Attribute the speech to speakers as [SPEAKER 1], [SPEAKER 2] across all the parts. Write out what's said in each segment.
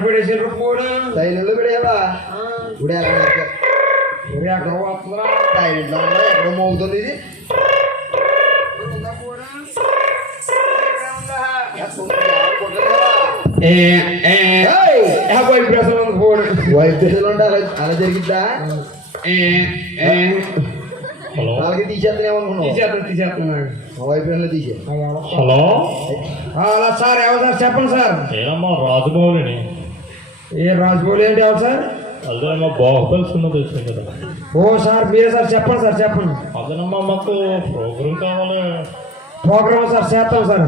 [SPEAKER 1] పడేసారు phone
[SPEAKER 2] సైలెంట్లో పెడేవా ఇప్పుడు ఎక్కడ
[SPEAKER 1] వస్తుందిరా
[SPEAKER 2] సైలెంట్లో? ఎక్కడ మోగుతుంది ఇది
[SPEAKER 1] వైబ్రేషన్ ఉంది
[SPEAKER 2] అలా జరిగిద్దా
[SPEAKER 3] హలో
[SPEAKER 2] అలాగే తీసేస్తానేమనుకున్నావు
[SPEAKER 1] తీసేస్తాను తీసేస్తున్నాను
[SPEAKER 2] వైబ్రేషన్ తీసే
[SPEAKER 3] హలో
[SPEAKER 1] అలా సార్ ఎవరు సార్ చెప్పండి సార్
[SPEAKER 3] నేనమ్మా రాజమౌళిని
[SPEAKER 1] ఏ రాజమౌళి ఏంటి ఎవరు సార్
[SPEAKER 3] అదేనమ్మా బాహుబలి సినిమా తెలిసింది కదా
[SPEAKER 1] ఓ సార్ మీరే సార్ చెప్పండి సార్ చెప్పండి
[SPEAKER 3] అదేనమ్మా మాకు ప్రోగ్రామ్ కావాలి
[SPEAKER 1] ప్రోగ్రామ్ సార్ చేస్తాం సార్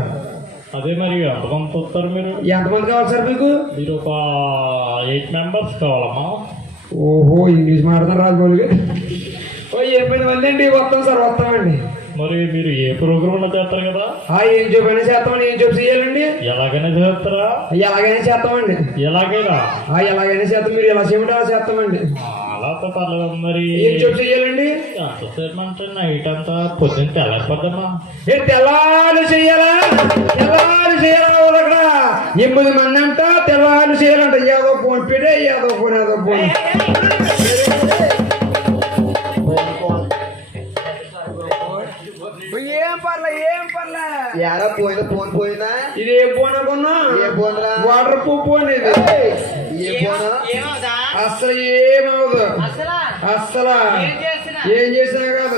[SPEAKER 3] అదే మరి ఎంతమంది వస్తారు మీరు
[SPEAKER 1] ఎంతమంది కావాలి సార్ మీకు
[SPEAKER 3] మీరు ఒక ఎయిట్ మెంబర్స్ కావాలమ్మా
[SPEAKER 1] ఓహో ఇంగ్లీష్ మాట్లాడతారు రాజమౌళి ఓ ఎనిమిది మంది అండి వస్తాం సార్ వస్తామండి
[SPEAKER 3] మరి మీరు ఏ ప్రోగ్రామ్ చేస్తారు కదా
[SPEAKER 1] ఆ ఏం జాబ్ అయినా చేస్తామండి ఏం జాబ్ చేయాలండి
[SPEAKER 3] ఎలాగైనా చేస్తారా
[SPEAKER 1] ఎలాగైనా చేస్తామండి
[SPEAKER 3] ఎలాగైనా
[SPEAKER 1] ఆ ఎలాగైనా చేస్తాం మీరు ఎలా చేయమంటే అలా చేస్తామండి
[SPEAKER 3] అలా పర్లేదు మరి
[SPEAKER 1] ఏం జాబ్ చేయాలండి
[SPEAKER 3] ఎంతసేపు అంటే నైట్ అంతా పొద్దున్న తెల్లారిపోద్దమ్మా
[SPEAKER 1] ఏ తెల్లారు చెయ్యాలా తెల్లారు చేయాలా అక్కడ ఎనిమిది మంది అంట తెల్లారు చేయాలంట ఏదో ఫోన్ పెడే ఏదో ఫోన్ ఏదో ఫోన్ పర్లే ఏం పర్లే?
[SPEAKER 2] ఎరా పోయిందా ఫోన్ పోయిందా
[SPEAKER 1] ఇది ఏ ఫోన్ అనుకున్నా?
[SPEAKER 2] ఏ ఫోన్ రా
[SPEAKER 1] వాటర్ ప్రూఫ్ ఫోన్ ఇది.
[SPEAKER 2] ఏ ఫోన్?
[SPEAKER 1] అసలు ఏమవదు
[SPEAKER 4] అసలా
[SPEAKER 1] అసలు
[SPEAKER 4] ఏం చేసినా?
[SPEAKER 1] ఏం చేసినా కాదు.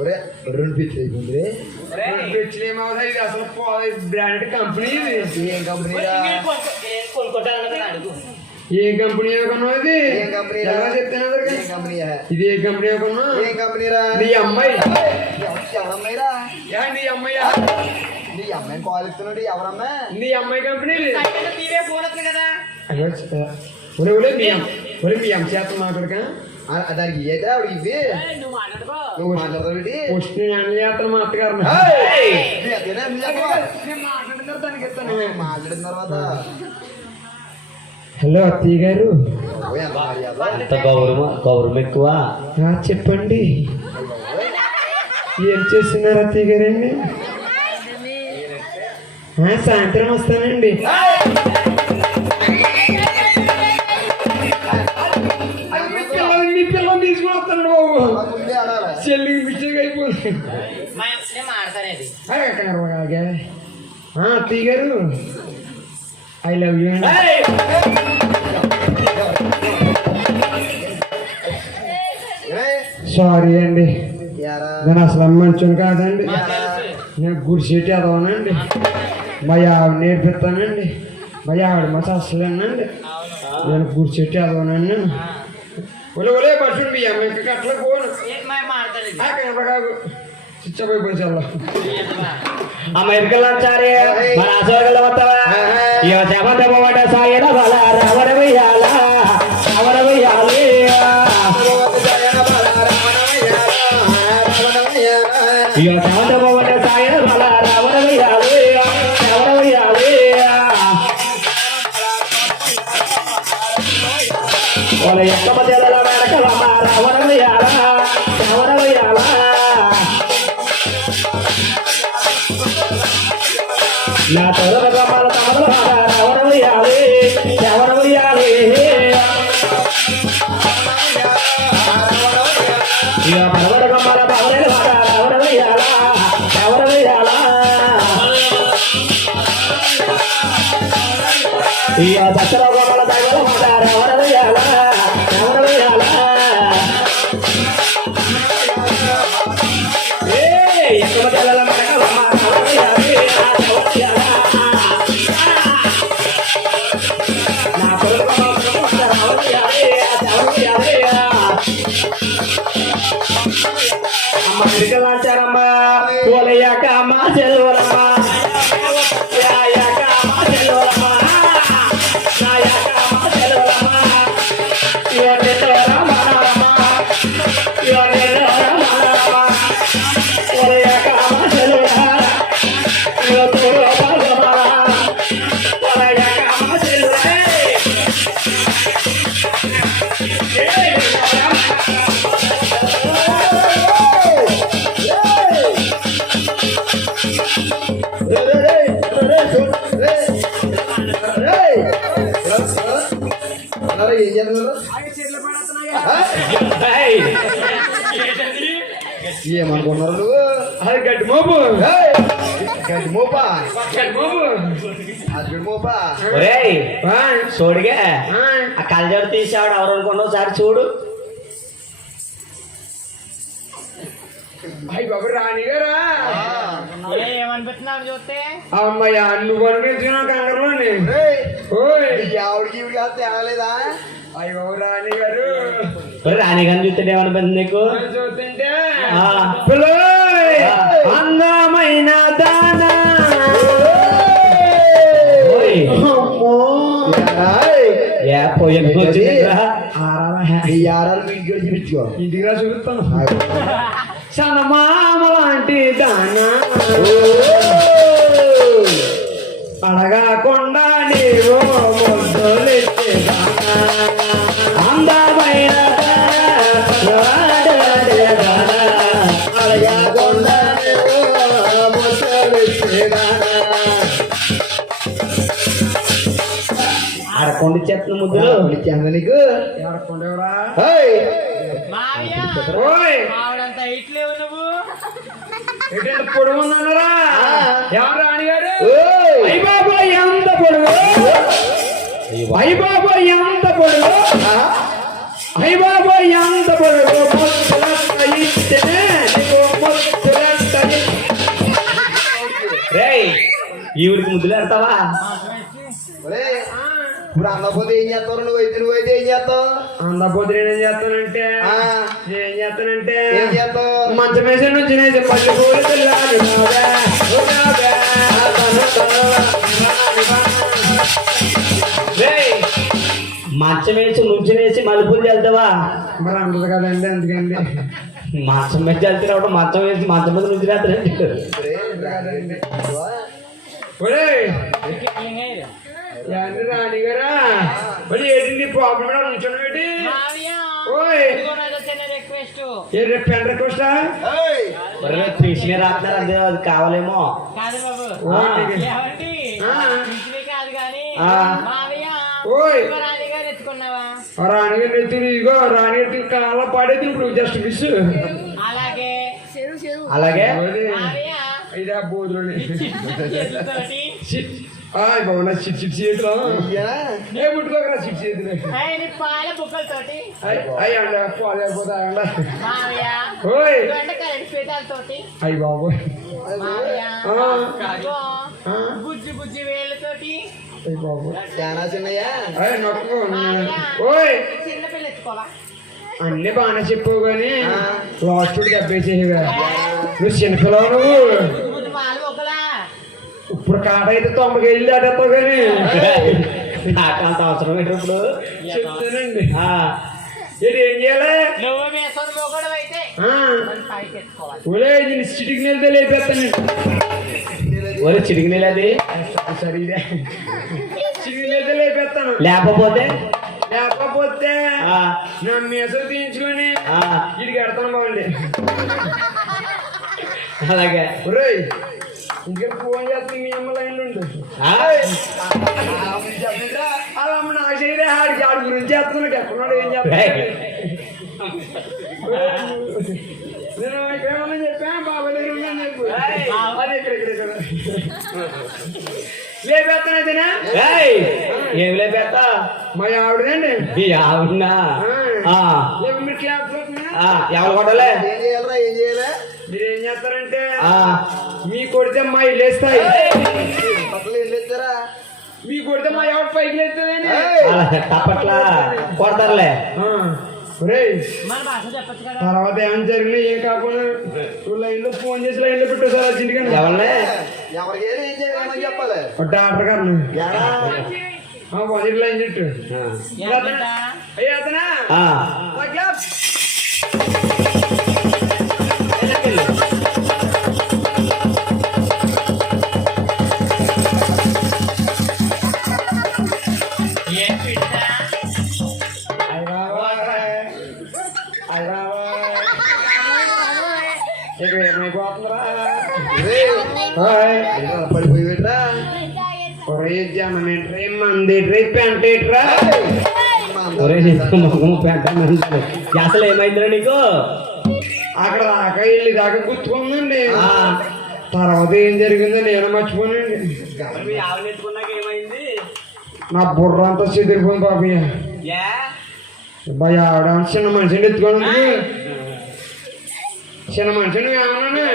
[SPEAKER 2] ఒరే రెండు పిచ్చి అయిపోయింది
[SPEAKER 4] ఒరేయ్,
[SPEAKER 1] పెచ్చులు ఏమవుతాయి ఇది అసలు బ్రాండెడ్ కంపెనీ ఇది.
[SPEAKER 2] ఏం కంపెనీ
[SPEAKER 4] మరి
[SPEAKER 2] రా
[SPEAKER 4] ఇంకేం కొనుక్కో- ఏం
[SPEAKER 1] కంపెనీ ఇది?
[SPEAKER 2] రా?
[SPEAKER 1] ఎలా చెప్తాను ఇది ఏ కంపెనీ కొన్నా
[SPEAKER 2] ఏం కంపెనీ రా?
[SPEAKER 1] నీ అమ్మాయి.
[SPEAKER 2] ఎవరమ్మాయి రా?
[SPEAKER 1] నీ అమ్మాయి?
[SPEAKER 2] నీ అమ్మాయిని కాల్ ఇస్తున్నాడు ఎవరమ్మా?
[SPEAKER 1] నీ అమ్మాయి కంపెనీ ఇది.
[SPEAKER 4] తీవే ఫోన్ వస్తుంది కదా.
[SPEAKER 1] ఒరే ఒరే మీ ఒరే మీ అమ్మ చేత మాట్లాడక.
[SPEAKER 2] ఆ, దానికి ఇవి?
[SPEAKER 4] ఏయ్, నువ్వు మాట్లాడుకో.
[SPEAKER 2] నువ్వు మాట్లాడతావు ఏంటి?
[SPEAKER 1] ఫస్ట్ నేను చేస్తాను మా అత్తగారు మాట్లాడిన
[SPEAKER 2] తర్వాత.
[SPEAKER 1] హలో అత్తయ్య గారు.
[SPEAKER 5] అంత గౌరవం గౌరవం ఎక్కువ.
[SPEAKER 1] ఆ, చెప్పండి. ఏం చేస్తున్నారు అత్తయ్య గారండి సాయంత్రం వస్తానండి. చెల్లికి మిస్టేక్ అయిపోయింది.
[SPEAKER 4] మా- నేను మాడతానేది
[SPEAKER 1] అరే, కనపడగాకే. ఆ, అత్తయ్య గారు. ఐ లవ్ యూ సారీ అండి
[SPEAKER 2] యారా.
[SPEAKER 1] నేను అసలు మంచోని కాదండి. నేను గుడిసెట్టి ఎదవనండి. మా ఆవిడ నేర్పిస్తానండి. మా ఆవిడ మా అసలేనండి నేను గుడిసెట్టి ఎదవనండి ఒలే ఒలే పట్టుడు మీ అమ్మాయికి అట్లా పోను. చిచ్చపోయి చల్ల
[SPEAKER 5] అమెరికల్ అంటారే మన అసోగల వస్తావా ఇక చెప్ప చెప్పబడ్డ సాగిన బల రవణ వెయ్యాల రవణ వెయ్యాలి ఇక పర్వత కమ్మల పవరేలు ఎవరు ఎవరు వేయాలా ఎవరు వేయాలా ఏ తెల్ల ఎవరు వేయాలి ఎవరు వేయాలా నా కొడుకు
[SPEAKER 2] Thank
[SPEAKER 5] you.
[SPEAKER 2] ఏమనుకున్నారు
[SPEAKER 1] అది గడ్డి మోపు.
[SPEAKER 2] ఏయ్! గడ్డి మోపా?
[SPEAKER 1] గడ్డి మోపు.
[SPEAKER 5] చూడుగా.
[SPEAKER 1] ఆ,
[SPEAKER 5] కళ్ళజోడు తీసాడు ఎవరు అనుకున్నావు? ఒకసారి చూడు.
[SPEAKER 1] అయ్య బాబు రాణిగారా
[SPEAKER 4] ఏ, ఏమనిపిస్తున్నావు చూస్తే?
[SPEAKER 1] అమ్మయ్య నువ్వు అనిపించుకున్నావు కంగారులోని
[SPEAKER 2] ఏయ్!
[SPEAKER 1] ఓయ్.
[SPEAKER 2] ఈ ఆవిడకి తేగలేదా
[SPEAKER 1] అయ్య బాబు రాణి గారు.
[SPEAKER 5] ఒరే రాణి గారిని చూస్తే ఏమనిపించింది నీకు?
[SPEAKER 1] చూస్తుంటే. అందమైన దానా. రా చూపిస్తాను. సనమామ లాంటి దానా. అడగకుండా నీవు ముద్దులెత్తే దానా.
[SPEAKER 5] చెట్ల ముద్దులు
[SPEAKER 2] పిలిచాను నీకు
[SPEAKER 4] లేవు నువ్వు
[SPEAKER 1] పొడుగు ఉన్నారా ఎవరు రాణి గారు
[SPEAKER 2] ఏయ్!
[SPEAKER 1] అయ్య బాబోయ్ ఎంత పొడుగు అయ్య బాబోయ్ ఎంత పొడుగు బాబోయ్ ఎంత పొడుగు
[SPEAKER 5] ఈవిడికి ముద్దులు పెడతావా
[SPEAKER 2] ఇప్పుడు అన్నపోతే ఏం చేస్తావు? నువ్వైతే నువ్వైతే ఏం చేస్తావు?
[SPEAKER 1] అందపోతే నేనేం చేస్తానంటే
[SPEAKER 2] ఆ.
[SPEAKER 1] ఏం చేస్తానంటే
[SPEAKER 2] ఏం చేస్తావు?
[SPEAKER 1] మంచం వేసి నుంచి నేను పళ్ళు.
[SPEAKER 5] రేయ్ మంచం వేసి నుంచుని వేసి మలుపులు చల్లుతావా
[SPEAKER 1] మరి అందదు కదండి అందుకండి
[SPEAKER 5] మంచం మీద చల్లుతున్నప్పుడు మంచం వేసి మంచం మీద నుంచి రాత్రండి
[SPEAKER 1] మరి ఏంటి ప్రాబ్లం ఓయ్! ఏ రేపు పెన్ రిక్వెస్టా
[SPEAKER 5] అది కావాలేమో.
[SPEAKER 4] కాదు బాబు.
[SPEAKER 1] ఓయ్.
[SPEAKER 4] ఇదిగో రాణి గారు ఎత్తుకున్నావా?
[SPEAKER 1] ఆ రాణి గారి ఎత్తులు ఇగో రాణి ఎత్తులు కాళ్ళ పాడేది ఇప్పుడు జస్ట్ మిస్
[SPEAKER 4] అలాగే.
[SPEAKER 5] అలాగే?
[SPEAKER 4] మావయ్య
[SPEAKER 1] ఇదే బోధులని
[SPEAKER 4] చేతులతోటి
[SPEAKER 1] హాయ్ బాగున్నా చిట్ చిట్ చేతిలో? ఏ ముట్టుకోకరా చిట్ చేతులు.
[SPEAKER 4] ఆయన పాల బుక్కలతోటి
[SPEAKER 1] అయ్యి అయిపోతా ఓయ్. అయ్యి ఆ,
[SPEAKER 4] బుజ్జి బుజ్జి వేళ్ళతోటి.
[SPEAKER 1] అయ్యి బాబోయ్
[SPEAKER 2] చాలా చిన్నయ్యా.
[SPEAKER 1] నొక్కు. ఓయ్.
[SPEAKER 4] చిన్న పిల్ల ఎత్తుకోవా?
[SPEAKER 1] అన్ని బాగానే చెప్పావు కానీ. లాస్ట్ దెబ్బేసేవా నువ్వు చిన్నపిల్లవు నువ్వు? ఇప్పుడు కాట అయితే తొంభై కేజీలు దాటేస్తావు కానీ.
[SPEAKER 5] నాకు అంత అవసరం ఏంటి ఇప్పుడు?
[SPEAKER 1] చెప్తానండి.
[SPEAKER 5] ఆ,
[SPEAKER 1] ఏంటి ఏం చేయాలి?
[SPEAKER 4] నువ్వు మేసం మొగడు అయితే
[SPEAKER 1] ఒరే నేను సిటీకి వెళ్తే లేపేస్తానండి
[SPEAKER 5] ఒరే చిరిగినది అది?
[SPEAKER 1] సరిదే సిటీకి వెళ్తే లేపేస్తాను.
[SPEAKER 5] లేకపోతే
[SPEAKER 1] లేకపోతే
[SPEAKER 5] ఆ,
[SPEAKER 1] నా మీసలు తీయించుకొని
[SPEAKER 5] ఆ,
[SPEAKER 1] ఇడికి ఎడతాను బాగుండి
[SPEAKER 5] అలాగే.
[SPEAKER 1] ఒరేయ్ ఫోన్ చేస్తే మీ అమ్మ లైన్లో ఉండు.
[SPEAKER 5] ఆ,
[SPEAKER 1] అలా అమ్మ ఆడికి ఆడి గురించి చేస్తున్నాడు ఎక్కడున్నాడు ఏం
[SPEAKER 5] రేయ్.
[SPEAKER 1] చేస్తాను నేను ఇక్కడేమన్నా చెప్పా? బాబా దగ్గర ఉన్నాను చెప్పు అది ఇక్కడ ఇక్కడ ఇక్కడ. లేపేస్తానైతేనా
[SPEAKER 5] ఏయ్, ఏం లేపేస్తా?
[SPEAKER 1] మా ఆవిడదండి
[SPEAKER 5] ఈ ఆవునా ఆ,
[SPEAKER 1] లేవు మీరు క్లాస్
[SPEAKER 5] ఆ, ఎవరు కొట్టాలి?
[SPEAKER 2] ఏం చేయాలరా ఏం చేయాలి?
[SPEAKER 1] మీరు ఏం చేస్తారంటే
[SPEAKER 5] ఆ,
[SPEAKER 1] మీ కొడితే మా ఇల్లు వేస్తాయి.
[SPEAKER 2] పక్కన లేస్తారా
[SPEAKER 1] మీ కొడితే మా ఎవరు పైకి లేస్తుందండి
[SPEAKER 5] తప్పట్లా కొడతారులే.
[SPEAKER 1] తర్వాత ఏం జరిగినా ఏం కాకుండా నువ్వు లైన్లో ఫోన్ చేసి లైన్లో పెట్టు సార్ అర్జెంట్గా
[SPEAKER 5] ఎవరిని?
[SPEAKER 2] ఎవరికి ఏం చేయాలని చెప్పాలి?
[SPEAKER 1] డాక్టర్ గారిని.
[SPEAKER 2] ఎరా?
[SPEAKER 1] వన్ లైన్ చెట్టు అయ్యా అతనా? ఏమైపోతుందిరా ఒరే జనం ఏంట్రీ మంది ఏంట్రా
[SPEAKER 5] ఒరే నీకు. అసలు ఏమైందిరా నీకు
[SPEAKER 1] అక్కడ దాకా వెళ్ళి దాకా గుర్తుకుందండి. తర్వాత ఏం జరిగిందో నేను మర్చిపోనండి నా బుర్ర అంతా చెదిరిపోయింది బాబయ్య
[SPEAKER 5] ఏ
[SPEAKER 1] భయ ఆవిడ చిన్న మనిషిని ఎత్తుకోండి చిన్న మనిషిని ఏమన్నా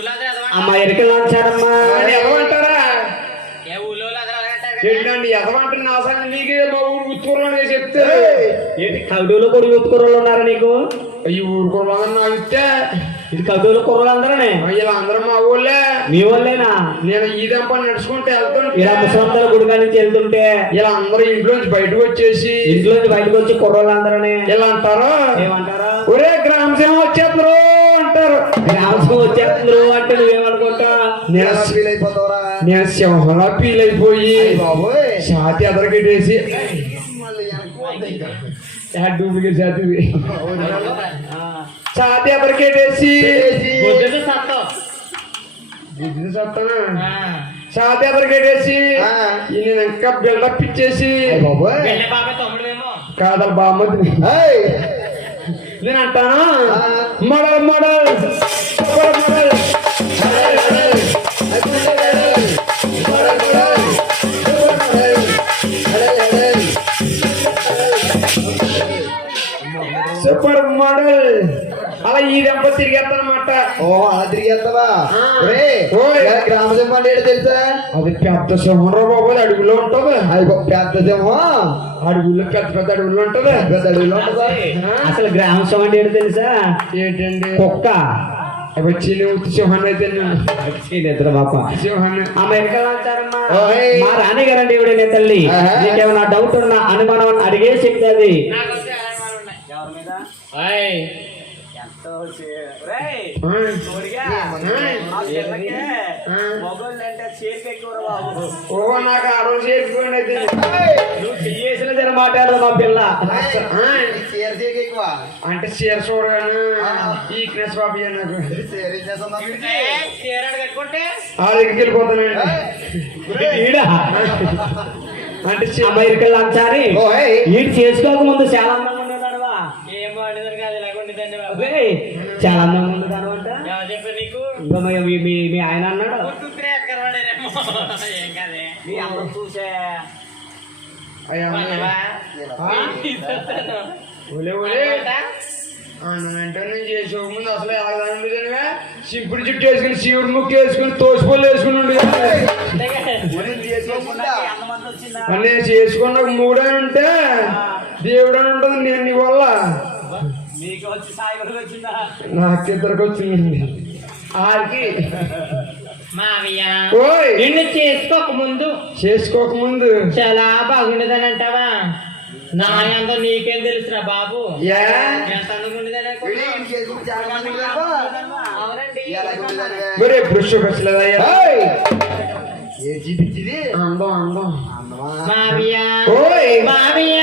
[SPEAKER 4] అందరూ ఎదవా?
[SPEAKER 5] అమ్మ ఎరికలు వచ్చారమ్మా
[SPEAKER 1] అని ఎదవంటారా?
[SPEAKER 4] ఏ ఊళ్ళో వాళ్ళు అందరూ అలాగే అంటారు కదా.
[SPEAKER 1] ఏంటండి ఎదవంటే నా సంగతి నీకే? మా ఊరు చెప్తే.
[SPEAKER 5] ఏంటి? కవిడూలు కూడా యూత్ కుర్రలు ఉన్నారా నీకు?
[SPEAKER 1] ఈ ఊరు కుర్రాలని నాకు ఇస్తే.
[SPEAKER 5] ఇది కవిడూలు కుర్రలు అందరనే
[SPEAKER 1] అందరూ మా ఊళ్ళే
[SPEAKER 5] మీ వాళ్ళేనా
[SPEAKER 1] నేను ఈ దెంప నడుచుకుంటే వెళ్తుంటే.
[SPEAKER 5] ఇలా ముసలందరూ గుడిగా నుంచి వెళ్తుంటే.
[SPEAKER 1] ఇలా అందరూ ఇంట్లోంచి బయటకు వచ్చేసి.
[SPEAKER 5] ఇంట్లోంచి బయటకు వచ్చి కుర్రోళ్ళు అందరనే
[SPEAKER 1] ఇలా అంటారు?
[SPEAKER 5] ఏమంటారా?
[SPEAKER 1] ఒరే గ్రామ సేవ వచ్చేద్దరు అంటారు.
[SPEAKER 5] గ్రామం వచ్చేస్తున్నారు అంటే నువ్వేమనుకుంటా?
[SPEAKER 1] నేను
[SPEAKER 2] ఫీల్ అయిపోతావురా.
[SPEAKER 1] నేను సింహంలా ఫీల్ అయిపోయి
[SPEAKER 2] అయ్ బాబోయ్.
[SPEAKER 1] ఛాతి
[SPEAKER 2] ఇంకా.
[SPEAKER 1] డూప్లికేట్ ఛాతి. ఛాతి
[SPEAKER 4] సత్తం.
[SPEAKER 1] ఎదరకెట్టేసి
[SPEAKER 2] ఆ.
[SPEAKER 1] నేను ఇంకా బిల్డప్ ఇచ్చేసి కాదల బామ్మది.
[SPEAKER 2] ఏయ్,
[SPEAKER 1] నేను అంటాను
[SPEAKER 2] ఆ.
[SPEAKER 1] Model model. మోడల్
[SPEAKER 2] అడల్, మోడల్, మోడల్,
[SPEAKER 1] అలా ఈ దెంప తిరిగేస్తానమాట
[SPEAKER 2] ఓ అలా తిరిగేస్తావా
[SPEAKER 1] ఆ.
[SPEAKER 2] ఒరే,
[SPEAKER 1] ఓయ్.
[SPEAKER 2] ఇలా గ్రామ సింహం అంటే ఏంటో తెలుసా
[SPEAKER 1] అది పెద్ద సింహంలో బాబు అది అడుగులో ఉంటది
[SPEAKER 2] అది గొప్ప పెద్ద సింహం
[SPEAKER 1] అడుగుల్లో పెద్ద పెద్ద అడుగుల్లో ఉంటది
[SPEAKER 2] పెద్ద అడవిలో ఉంటుందా
[SPEAKER 5] అసలు గ్రామ సభ అంటే ఏంటో తెలుసా
[SPEAKER 1] ఏంటండి
[SPEAKER 5] కుక్క
[SPEAKER 1] వచ్చి ఉత్తి సింహాన్ని అయితే నేను
[SPEAKER 5] నిద్ర పాప
[SPEAKER 1] సింహాన్ని
[SPEAKER 5] అమెరికా అంటారమ్మా
[SPEAKER 2] ఓయ్.
[SPEAKER 5] మా రాణిగారండి ఇవిడ నీ తల్లి
[SPEAKER 2] ఆహా.
[SPEAKER 5] నీకేమైనా డౌట్ ఉన్నా అనుమానం ఉన్నా అడిగే చెప్తుంది
[SPEAKER 4] నాకు
[SPEAKER 1] ఆ.
[SPEAKER 5] మొగోళ్ళు అంటే
[SPEAKER 1] అయితే
[SPEAKER 5] నువ్వు జర మాట్లాడదు మా పిల్ల.
[SPEAKER 1] చీర చూడగాను ఈ క్రెస్ బాబు నాకు? ఆ దగ్గరికి వెళ్ళిపోతానండి అంటే.
[SPEAKER 5] ఈడు చేసుకోక ముందు చాలా అందంగా చాలా అందంగా
[SPEAKER 4] నీకు
[SPEAKER 5] ఇంకా మీ- మీ- ఆయన అన్నాడు. చూసే.
[SPEAKER 1] ఒలే చేసే ముందు అసలు ఎలా ఉండేదానివే సింపుల్ చుట్టూ వేసుకుని శివుడు ముక్కు వేసుకుని తోసిపళ్ళు వేసుకుని ఉండేది చేసుకున్న మూడే ఉంటే దేవుడు అని ఉంటుంది నేను నీ వల్ల.
[SPEAKER 5] మీకు వచ్చి సాయి వచ్చిందా
[SPEAKER 1] నాకు ఇద్దరికి వచ్చిందండి ఆడికి
[SPEAKER 4] మావయ్య
[SPEAKER 1] ఓయ్!
[SPEAKER 4] నిన్ను చేసుకోక ముందు
[SPEAKER 1] చేసుకోకముందు.
[SPEAKER 4] చాలా బాగుండేదని అంటావా నా అంత నీకేం తెలుసురా బాబు?
[SPEAKER 1] యా?
[SPEAKER 4] ఎంత?
[SPEAKER 1] మరి ఎప్పుడు చూపించలేదయ్యా!
[SPEAKER 2] ఏ జీపిచ్చిది
[SPEAKER 1] అందం అందం
[SPEAKER 2] అన్నమా
[SPEAKER 4] మావయ్య
[SPEAKER 1] ఓయ్!
[SPEAKER 4] మావయ్య.